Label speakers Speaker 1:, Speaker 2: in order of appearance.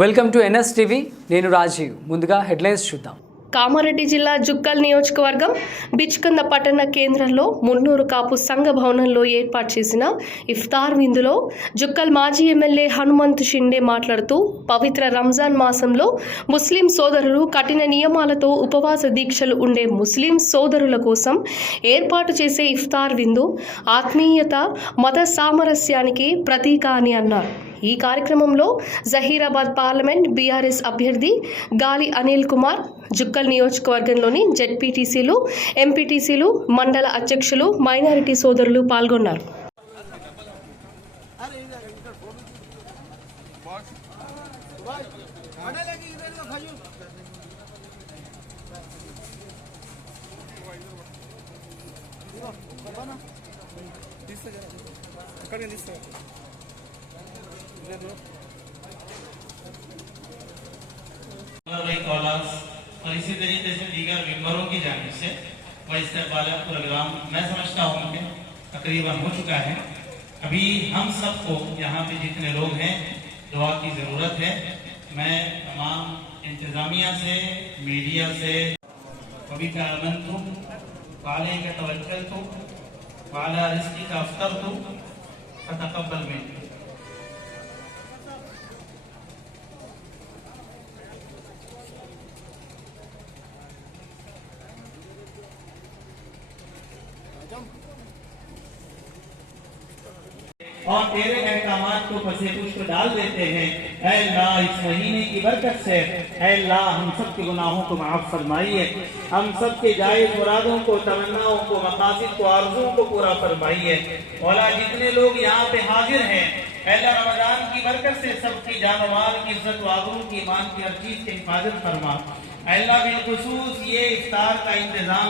Speaker 1: Welcome to NS TV నేను రాజీవ్. ముందుగా headlines చూద్దాం.
Speaker 2: కామారెడ్డి జిల్లా జుక్కల్ నియోజకవర్గం బిచ్కంద పట్టణ కేంద్రంలో మున్నూరు కాపు సంఘ భవనంలో ఏర్పాటు చేసిన ఇఫ్తార్ విందులో జుక్కల్ మాజీ ఎమ్మెల్యే హనుమంత్ షిండే మాట్లాడుతూ పవిత్ర రంజాన్ మాసంలో ముస్లిం సోదరులు కఠిన నియమాలతో ఉపవాస దీక్షలు ఉండే ముస్లిం సోదరుల కోసం ఏర్పాటు చేసే ఇఫ్తార్ విందు ఆత్మీయత మత సామరస్యానికి ప్రతీక అని అన్నారు. ఈ కార్యక్రమంలో జహీరాబాద్ పార్లమెంట్ బీఆర్ఎస్ అభ్యర్థి గాలి అనిల్ కుమార్ జుక్కల్ నియోజకవర్గంలోని జెడ్పీటీసీలు ఎంపీటీసీలు మండల అధ్యక్షులు మైనారిటీ సోదరులు పాల్గొన్నారు.
Speaker 3: और इसी तरीके से दीगर मेंबरों की जानिब से वह प्रोग्राम मैं समझता हूँ कि तकरीबन हो चुका है। अभी हम सबको यहाँ पे जितने लोग हैं, दुआ की ज़रूरत है। मैं तमाम इंतज़ामिया से मीडिया से कभी का अमन तू वाले का तवक्ल तू वाला रिस्की का अफ्तर तू फतकब्बल में। और तेरे अहकाम को फसे पुष्प डाल देते हैं। अल्लाह, इस महीने की बरकत से। अल्लाह, हम सब के गुनाहों को माफ़ फरमाइए। हम सब के जायज़ मुरादों को, तमन्नाओं को, मकासद को, आरजुओं को पूरा फरमाइए। मौला जितने लोग यहाँ पे हाजिर हैं अल्लाह, रमज़ान की बरकत से सबकी जान माल की इज़्ज़त वाबरू की ईमान की हर चीज़ की हिफाजत फरमा। अल्लाह, बिलखसूस ये इफ्तार का इंतज़ाम